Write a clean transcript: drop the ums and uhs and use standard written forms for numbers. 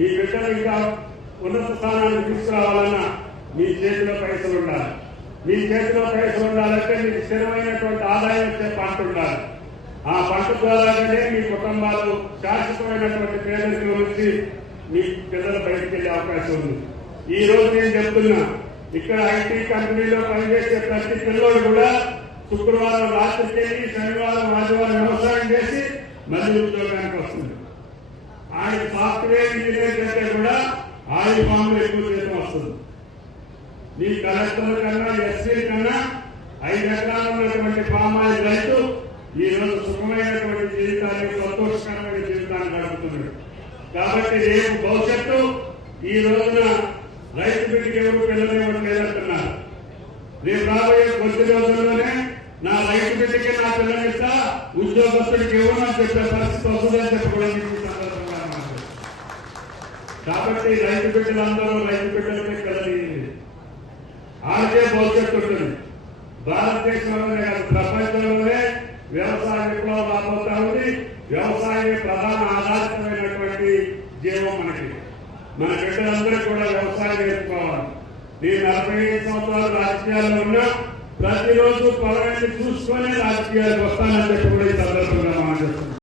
మీ బిడ్డలు ఇంకా ఉన్నత స్థానాన్ని తీసుకురావాలన్నా మీ చేతిలో పైసలు ఉండాలి. మీ చేతిలో పైసలు ఉండాలంటే మీకు స్థిరమైనటువంటి ఆదాయం వచ్చే పంట ఉండాలి. ఆ పంట ద్వారానే మీ కుటుంబాలు శాశ్వతమైనటువంటి పేదరికం నుంచి మీ పిల్లలు బయటకు వెళ్లే అవకాశం ఉంది. ఈ రోజు నేను చెప్తున్నా, ఇక్కడ ఐటీ కంపెనీలో పనిచేసే ప్రతి పిల్లోడు కూడా శుక్రవారం రాత్రికి వెళ్ళి శనివారం ఆదివారం వ్యవసాయం చేసి మళ్ళీ ఉద్యోగానికి వస్తుంది. ఆయన సాఫ్ట్వేర్ ఇంజనీర్ కంటే కూడా ఆయిల్ ఫామ్ లో ఎక్కువ జీతం వస్తుంది. మీ కలెక్టర్ల కన్నా ఎస్సీ కన్నా 5 ఎకరాలు ఉన్నటువంటి పామ్ ఆయిల్ రైతు ఈ రోజు సుఖమైనటువంటి జీవితాన్ని, సంతోషకరమైన జీవితాన్ని గడుపుతున్నాడు. కాబట్టి రేపు భవిష్యత్తు ఈ రోజున రైతు బిడ్డకి ఎవరు పిల్లలు ఇవ్వడం లేదంటున్నారు. రేపు రాబోయే కొద్ది రోజుల్లోనే నా రైతు బిడ్డకి నా పిల్లలు ఇస్తా, ఉద్యోగస్తుడికి ఇవ్వమని చెప్పే పరిస్థితి వస్తుందని చెప్పడం సందర్భంగా. కాబట్టి రైతు బిడ్డలందరూ రైతు బిడ్డలకి పిల్లలు ఆడితే భవిష్యత్తు ఉంటుంది. భారతదేశంలోనే కాదు, ప్రపంచంలోనే వ్యవసాయ విప్లవం రాబోతా ఉంది. వ్యవసాయమే ప్రధాన ఆధారితమైనటువంటి జీవం మనకి. మన బిడ్డలందరూ కూడా వ్యవసాయం నేర్చుకోవాలి. నేను 45 సంవత్సరాలు రాజకీయాల్లో ఉన్నా, ప్రతిరోజు పొలాన్ని చూసుకొని రాజకీయాలకు వస్తానని చెప్పి కూడా ఈ సందర్భంగా మాట్లాడుతున్నాను.